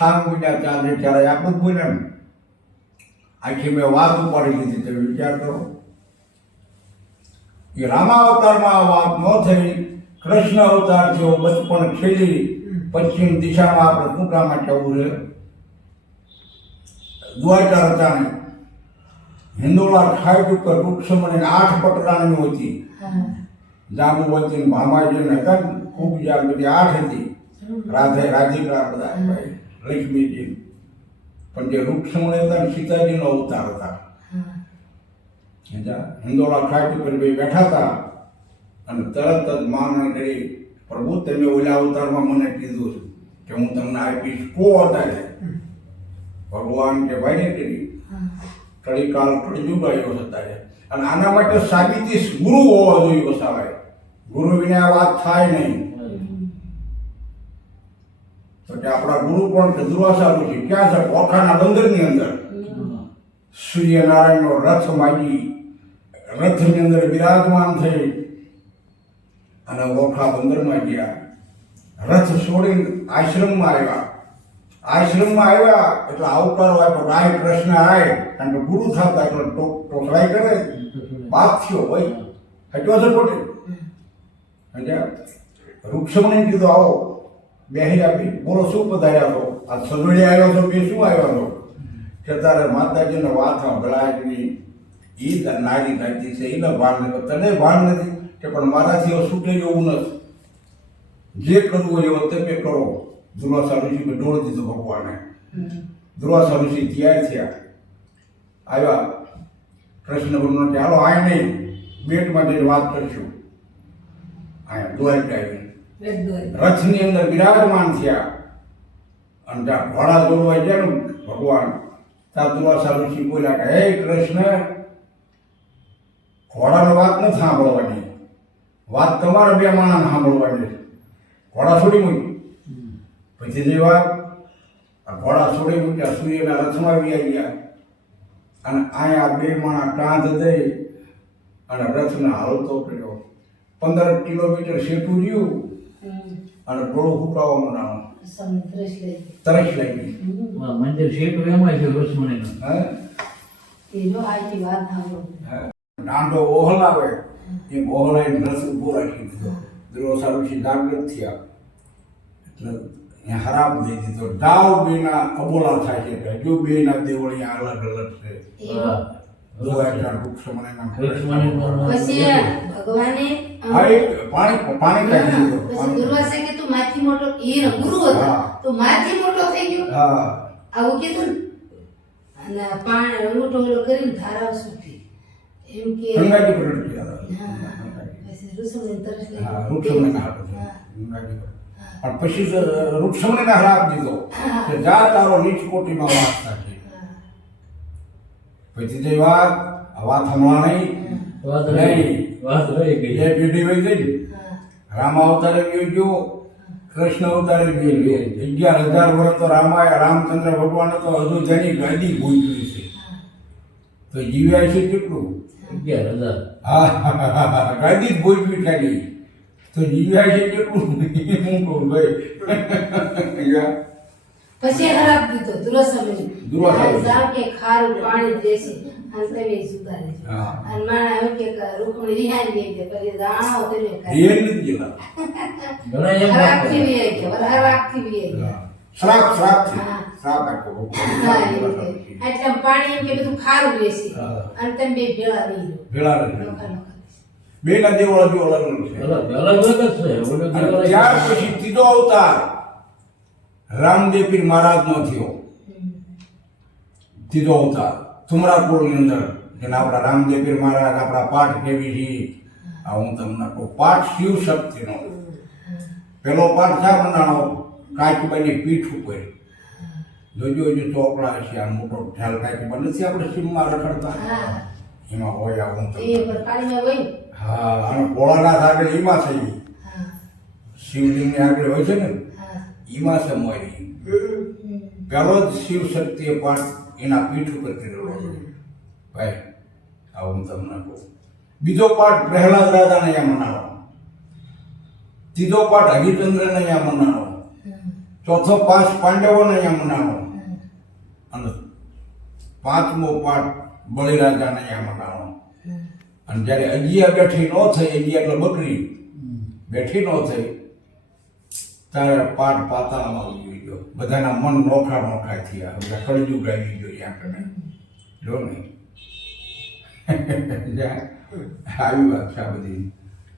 ઠામ ગુજ્યા ચાલે ત્યારે આપણું જ બોલ્યા ને આખી મેં વાત ઉપાડી લીધી તમે વિચાર કરો કે રામાવતારમાં આ વાત ન થઈ કૃષ્ણ અવતાર થયો બચપન ખેલી પશ્ચિમ દિશામાં આપણે શું કામ જવું છે દ્વારકા રચાણી હિંદોળા ખાઈટ ઉપર રૂક્ષમણી 8 પટરાણીઓ હતી જાંબુવતી ભામાજી ને હતા ખૂબ જાત બધી 8 હતી રાધે રાધિકા બધા લક્ષ્મીજી પણ જે રૂક્ષમણી હતા ને સીતાજીનો અવતાર હતા હિંદોળા ખાઈટ ઉપર બે બેઠા હતા અને તરત જ માને કરી પ્રભુ તમે ઓલા અવતારમાં મને કીધું કે હું તમને આપીશ કો અવતારે ભગવાન કે ભાઈ ને કરી કળીકાળ કળિયુગ આવ્યો છે ત્યારે અને આના માટે સાબિતી ગુરુ હોવો જોઈએ વસાવાય ગુરુ વિના વાત થાય નહીં તો કે આપણા ગુરુ પણ કે દુર્વાસા ઋષિ ક્યાં છે ઓખાના બંદરની અંદર સૂર્યનારાયણનો રથ માગી રથની અંદર બિરાજમાન થઈ અને ઓખા બંદરમાં ગયા રથ છોડીને આશ્રમમાં આવ્યા એટલે આવકારો આપ્યો ગાય કૃષ્ણ આય કારણ કે ગુરુ થતા એટલે ટોકરાઈ કરે બાપ થયો ભાઈ હટવા છે ખોટી રૂક્ષમણી કીધું આવો બેહી આપી બોલો શું પધાર્યા તો આ સજોડી આવ્યો છો બે શું આવ્યો છો કે તારે માતાજીને વાત સાંભળાય એ નારી નાખી છે એને ભાન નથી તને ભાન નથી કે પણ મારાથી હવે છૂટે એવું નથી જે કરવું હોય એવો તમે કરો દુર્વાસા ઋષિને ડોળ દીધું ભગવાને દુર્વાસા ઋષિ તૈયાર થયા આવ્યા કૃષ્ણ ભગવાન ચાલો આય નહીં બેટમાં જઈને વાત કરશું આયા દ્વારકા રથની અંદર બિરાજમાન થયા અને ત્યાં ઘોડા દોડવા ગયા ને ભગવાન ત્યાં દુર્વાસા ઋષિ બોલ્યા કે હે કૃષ્ણ ઘોડાની વાત નથી સાંભળવાની વાત તમારા બે માણસને સાંભળવાની ઘોડા છોડી મૂકી પછી જે વાત ઘોડા છોડી મૂક્યા સૂર્યના રથમાં આવી ગયા અને અહીંયા બે માણસ કાંધ દઈ અને રથને હાલતો કર્યો 15 કિલોમીટર સેટું રહ્યું અને ડોળું ફૂંકાવા માંડ્યું તરસ લાગી મંદિર સેટું એમાં છે ઋષમણીનો દાંડો ઓહલાવે એ ઓહલાઈને રસ ઉભો રાખી દીધો દુર્વાસા ઋષિ જાગૃત થયા એટલે અહીંયા હરાબ દઈ દીધો દાવ બેના અબોલા થાય છે કે હજુ બેના દેવળ અહીંયા અલગ અલગ છે દ્વારકા રૂક્ષમણીના પાણી કાઢી દીધો દુર્વાસા કે તું માથી મોટો એ ગુરુ હતો તો માથી મોટો થઈ ગયો આવું કીધું અને પાણી મોટો કરીને ધારાવ સુટી એમ કે ગંગાજી પ્રગટ થયા રૂક્ષમણી તરસ હા રૂક્ષમણીના હાથ પણ પછી રૂક્ષમણીને હરાપ દીધો કે જા તારો નીચ કોટીમાં વાત થશે પછી જે વાત હમણાં નહીં વાત રહી ગઈ એ પેઢી વહી ગઈ રામ અવતારે ગયો કૃષ્ણ અવતારે ગયો 11,000 વર્ષ તો રામચંદ્ર ભગવાને તો હજુ જેની ગાદી ભૂલી છે તો જીવ્યા છે કેટલું 11,000 હા ગાદી જ ભૂલી ખાલી તો જીવ્યા છે કેટલું હું કહું ભાઈ પછી હરાપ દીધો દુર્વાસા જાવ કે ખારું પાણી દેશે અને તમે સુધારે છો અને માણા એમ કે રૂકમણી રિહાઈ ગઈ છે પછી દાણો તમે ખાઈ એ નથી જેલા ઘણા એમ હરાપ થી વી કે હરાપ થી વી શ્રાપ આખો એટલે પાણી એમ કે બધું ખારું રહેશે અને તમે બે ભેળા નહીં બે ના દેવળ હજુ અલગ અલગ છે અલગ જ છે ત્યાર પછી ત્રીજો અવતાર રામદેવ પીર મહારાજ નો થયો ત્રીજો અવતાર તુમરાપુરની અંદર જેને આપણા રામદેવ પીર મહારાજ આપણા પાઠ કેવી છે આ હું તમને કહું પાઠ શિવ શક્તિનો પેલો પાઠ શા બનાવો કાચબાની પીઠ ઉપર જોજો ચોપડા છે આ મોટો ખ્યાલ કાચબા નથી આપણે શિવમાં રખડતા એમાં હોય આ હું હા અને ભોળાનાથ આગળ એમાં છે શિવલિંગની આગળ હોય છે ને એમાં સમય પેલો જ શિવ શક્તિએ પાઠ એના પીઠ ઉપર કરેલો છે ભાઈ આવું હું તમને કહું બીજો પાઠ પ્રહલાદ રાજાને અહીંયા મનાવો ત્રીજો પાઠ હરિચંદ્રને અહીંયા મનાવો ચોથો પાઠ પાંડવોને અહીંયા મનાવો અને પાંચમો પાઠ બલિરાજાને અહીંયા મનાવો. અને જ્યારે 11 બેઠી ન થઈ, 11 એટલે બકરી બેઠી ન થઈ, ત્યારે પાઠ પાતાળમાં ઉડી ગયો. બધાના મન નોખા નોખા થયા. બધા કળજુગ આવી ગયો ત્યાં કને જો ને આવી વાત છે આ બધી.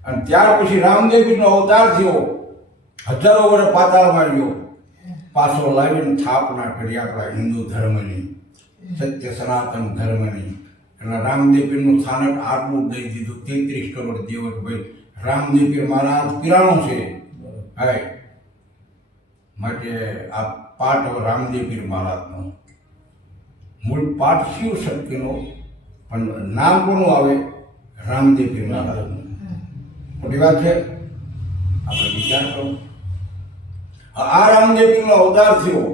અને ત્યાર પછી રામદેવજીનો અવતાર થયો, હજારો વર્ષ પાતાળમાં રહ્યો, પાછો લાવીને સ્થાપના કરી આપણા હિન્દુ ધર્મની, સત્ય સનાતન ધર્મની. એટલે રામદેવપીરનું સ્થાનક આટલું દઈ દીધું. 33 કરોડ દેવત ભાઈ રામદેવપીર મહારાજ પીરાણું છે. હા, માટે આ પાઠ હવે રામદેવપીર મહારાજનો. મૂળ પાઠ શિવ શક્તિનો, પણ નામ કોનું આવે? રામદેવપીર મહારાજનું. મોટી વાત છે, આપણે વિચાર કરો. આ રામદેવપીરનો અવતાર થયો,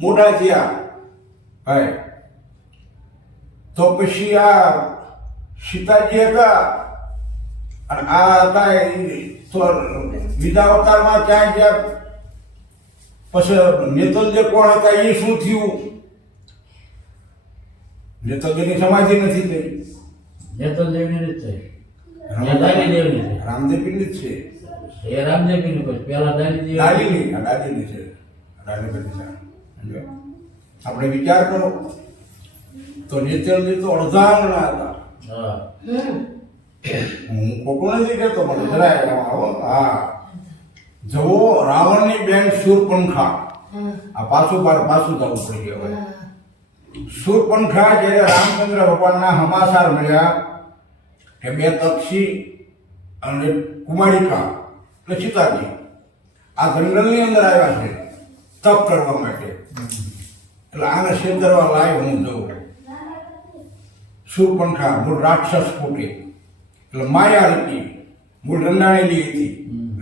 મોટા થયા, ભાઈ તો પછી આ સીતાજી હતા અને આ હતા એ તો બીજા અવતારમાં ક્યાં ગયા? પછી નેતલજી કોણ હતા એ શું થયું? નેતલજીની સમાધિ નથી થઈ. નેતલદેવની નથી થઈ. દાદીદેવની થઈ. રામદેવપીરની જ છે. એ રામદેવની પછી પહેલા દાદીદેવ. દાદીની છે. સમજો? આપણે વિચાર કરો તો નેતલજી તો અડધા આંગણા હતા. હા. હું ખોટું નથી કહેતો, મને જરાય આવો. હા, જુઓ રાવણની બેન શૂરપણખા. આ પાછું જવું પડી હવે. શૂરપણખા જ્યારે રામચંદ્ર ભગવાનના હમાસાર મળ્યા કે બે તક્ષી અને કુમારિકા એટલે સીતાજી આ જંગલની અંદર આવ્યા છે તપ કરવા માટે. એટલે આને છેતરવા લાય હું જઉં. શૂરપણખા મૂળ રાક્ષસ ફૂટે એટલે માયા હતી, મૂળ રંડાણેલી હતી.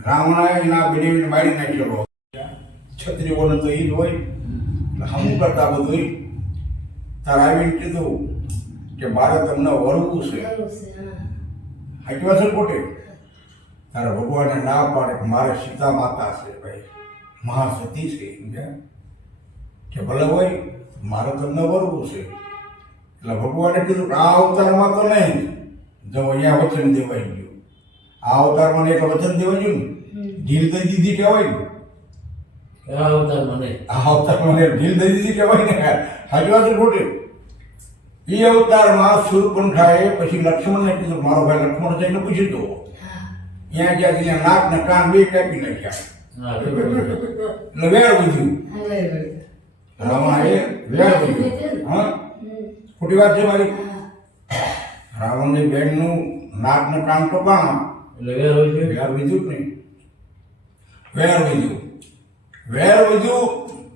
રાવણે એના બેડીને મારી નાખ્યો. છત્રીઓને તો એ જ હોય એટલે હમું કરતા બધું. તારે આવીને કીધું કે મારે તમને વરવું છે. હાચી વાત છે ખોટી? તારે ભગવાને ના પાડે કે મારે સીતા માતા છે, ભાઈ મહાસતી છે, કે ભલે હોય મારે તમને વરવું છે. એટલે ભગવાને કીધું કે આ અવતારમાં તો નહીં, જો અહીંયા વચન દેવાઈ ગયું. આ અવતારમાં એક વચન દેવાઈ ગયું ને, ઢીલ દઈ દીધી કહેવાય ને. આ અવતારમાં નહીં. આ અવતારમાં ઢીલ દઈ દીધી કહેવાય ને. હાચી વાત છે ખોટી? એ અવતારમાં શૂરપણખાએ પછી લક્ષ્મણને કીધું મારો ભાઈ લક્ષ્મણ છે એટલે પૂછી દો. ત્યાં ગયા ત્યાં નાક ને કાન બે કાપી નાખ્યા. હા, એટલે વેર વધ્યું. રાવણે વેર વધ્યું. હા, ખોટી વાત છે મારી? રાવણની બેનનું નાક ને કાન કપાણા એટલે વેર હોય છે. વેર વધ્યું જ નહીં. વેર વધ્યું.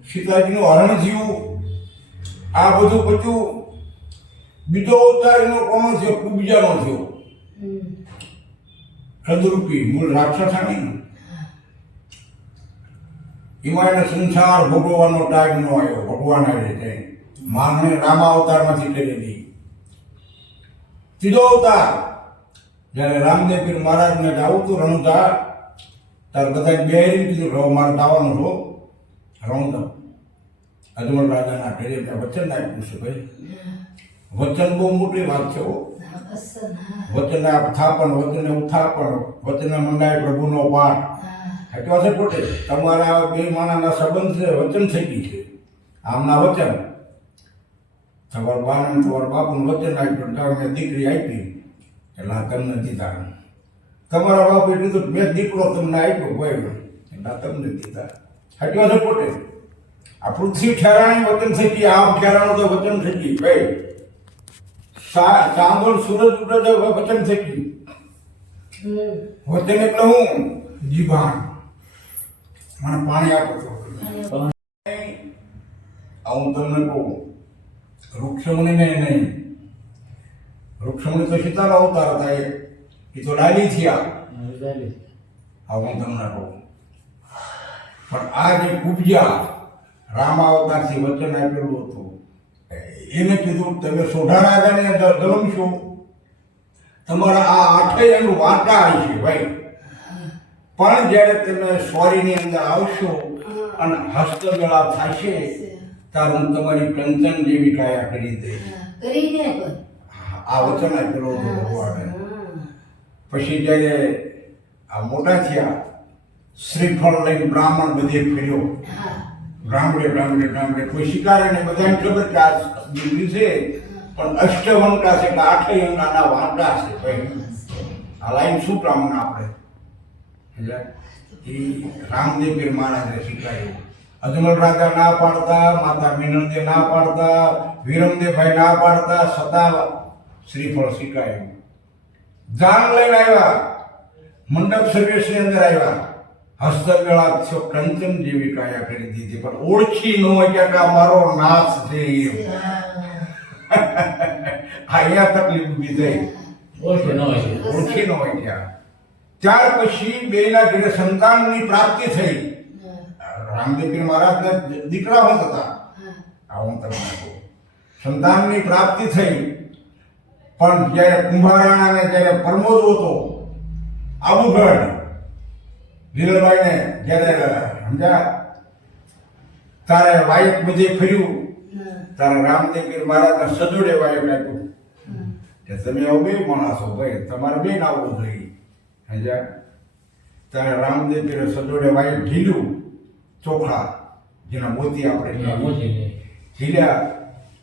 સીતાજીનું હરણ થયું. આ બધું પછી બીજો અવતાર એનો કોનો થયો? કુબજાનો થયો. કદરૂપી મૂળ રાક્ષસાણી. એમાં એને સંસાર ભોગવવાનો ટાઈમ ન આવ્યો. ભગવાન આવે છે માને રામા અવતારમાંથી કરેલી. ત્રીજો અવતાર જ્યારે રામદેવપીર મહારાજને જાવું હતું રણુજા, ત્યારે બધા બેહરીને કીધું મારે જવાનું છો રણુજા. અજમલ રાજાના ઘરે ત્યાં વચન આપ્યું છે ભાઈ. વચન બહુ મોટી વાત છે. વચન સ્થાપન, વચન ઉત્થાપન, વચન મંડાય પ્રભુનો પાઠ. સાચી વાત છે ખોટી? તમારા બે માણસના સંબંધ છે, વચન થઈ છે. આમના વચન તમારા બાને તમારા બાપુનું વચન આપ્યું, તમે દીકરી આપી એટલે તમને દીધા. તમારા બાપુ એટલું તો મેં દીકરો તમને આપ્યો ભાઈ એટલે તમને દીધા. સાચી વાત છે ખોટી? આ પૃથ્વી ઠેરાણી વચન થઈ ગઈ, આમ ઠેરાણું તો વચન થઈ ગઈ ભાઈ. ચાંદોળ સૂરજ ઉડે વચન થઈ ગયું. વચન એટલે હું જીભાન. મને પાણી આપો છો. હું તમને કહું, રૂક્ષમણી નહીં. રૂક્ષમણી તો સીતાનો અવતાર હતા. એ તો ડાલી થયા. હું તમને કહું, પણ આ જે કુબજા રામા અવતારથી વચન આપેલું હતું, એને કીધું તમે સોઢા રાજાની અંદર જન્મશો, તમારા આ 8 અંગ વાટા છે ભાઈ. પણ જ્યારે તમે સ્વારીની અંદર આવશો અને હસ્તમેળાપ થશે ત્યારે હું તમારી કંચન જેવી કાયા કરી દઈશ. કરીને પણ આ વચન આપેલો હતો ભગવાને. હા. પછી જ્યારે આ મોટા થયા શ્રીફળ લઈને બ્રાહ્મણ બધે ફર્યો. હા. ગામડે કોઈ શિકારે ને બધાને ખબર કે આ દીકરી છે પણ અષ્ટવંકા છે કે આઠેય અંગાના વાંકા છે ભાઈ. આ લાઈન શું કામના આપણે એટલે એ રામદેવ પીર મહારાજે શીખવાયું. અજમલ રાજા ના પાડતા, માતા મિનળદેવ ના પાડતા, વિરમદેવભાઈ ના પાડતા, છતાં શ્રીફળ શીખાયું. જાન લઈને આવ્યા, મંડપ સર્વિસની અંદર આવ્યા, હસ્તમેળાપ થયો, કંચન જેવી કાયા કરી દીધી, પણ ઓળખી ન હોય કે આ મારો નાશ છે એમ. અહીંયા તકલીફ ઊભી થઈ. ઓળખે ન હોય છે. ઓળખી ન હોય ત્યાં. ત્યાર પછી બેના ઘરે સંતાનની પ્રાપ્તિ થઈ. રામદેવ પીર મહારાજના દીકરા હોત હતા. આ હું તમને કહું. સંતાનની પ્રાપ્તિ થઈ, પણ જ્યારે કુંભારાણાને જ્યારે પરમોદો હતો આબુગઢ લીલાબાઈને જ્યારે સમજ્યા તારે વાયક બધે ફર્યું તારે રામદેવ પીર મહારાજના સજોડે વાયક આપ્યું કે તમે આવો બે માણસો ભાઈ તમારે બેન આવવું જોઈએ. સમજ્યા ત્યારે રામદેવ પીરે સજોડે વાયક ઢીલ્યું ચોખા જેના મોતી આપણે મોતી નહીં. ઢીલ્યા.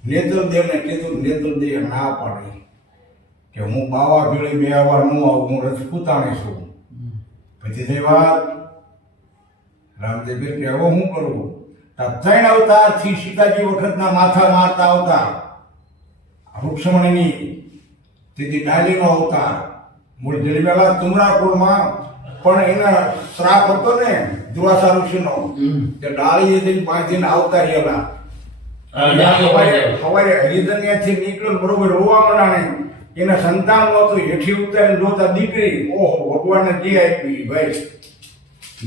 નેતરદેવને કીધું, નેતરદેવે ના પાડી કે હું બાવા ભેળી 2 વાર ન આવું, હું રજપૂતાણી છું. પછી તે વાત રામદેવ પીર કે હવે હું કરું? 3 અવતારથી સીતાજી વખતના માથા મારતા આવતા રૂક્ષ્મણીની તેથી ડાલીનો અવતાર મૂળ જન્મેલા તુમરાકુળમાં, પણ એના શ્રાપ હતો ને દુવાસા ઋષિનો કે ડાળીએ જઈને બાંધીને આવતા રહેલા. સવારે હરિધન્યાથી નીકળ્યો બરોબર રોવા માંડાણે એના સંતાન નહોતું, હેઠી ઉતારીને જોતા દીકરી. ઓહો, ભગવાનને જે આપી ભાઈ,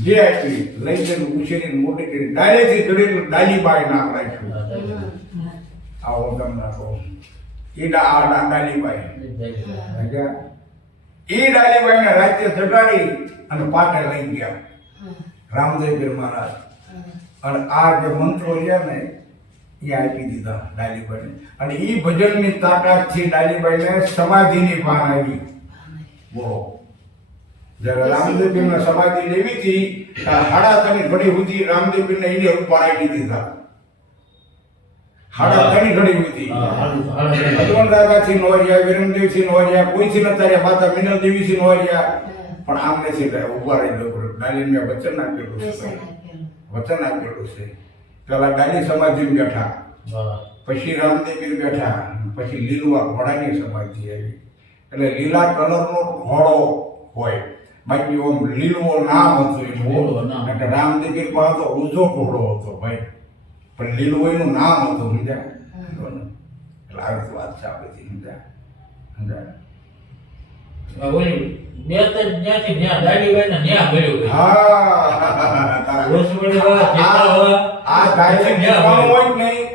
જે આપી લઈ જઈને ઉછેરીને મોટી કરી ડાળીથી ઘડીને ડાલીબાઈ નામ રાખ્યું. આવો તમને કહું એ ડાલીબાઈ ડાલીબાઈને રાજ્ય જગાડી અને પાટે લઈ ગયા રામદેવ પીર મહારાજ. અને આ જે મંત્રો રહ્યા ને એ આપી દીધા ડાલીબાઈને. અને એ ભજનની તાકાતથી ડાલીબાઈને સમાધિની ભાન આવી. બોલો, જ્યારે રામદેવ પીરને સમાધિ લેવી હતી સાડા 3 ઘડી સુધી રામદેવ પીરને એને ઉપાડી દીધા. સાડા 3 ઘડી સુધી અજમલ દાદાથી નો રહ્યા, વિરમદેવથી નો રહ્યા, કોઈથી નતા રહ્યા, માતા મિનળદેવીથી નો રહ્યા, પણ આમને છે ઉભા રહી ગયો. ડાલીને મેં વચન આપેલું છે, વચન આપેલું છે. પેલા ડાલી સમાધિમાં બેઠા, પછી રામદેવ પીર બેઠા, પછી લીલુઆ ઘોડાની સમાધિ આવી. એટલે લીલા કલરનો ઘોડો હોય, બાકી ઓમ લીલુઓ નામ હતું એનું. એટલે રામદેવ પીર પાસે તો ઊંચો ઘોડો હતો ભાઈ, પણ લીલું એનું નામ હતું. સમજ્યા? એટલે આવી વાત છે આ બધી. સમજ્યા? ઓલી બે ત્રણ જ્યાંથી ન્યા ડાલીબાઈને ન્યા મળ્યું. હા, રોષ મળ્યો, જેતા હોય. આ ગાયને કહેવાનું હોય જ નહીં.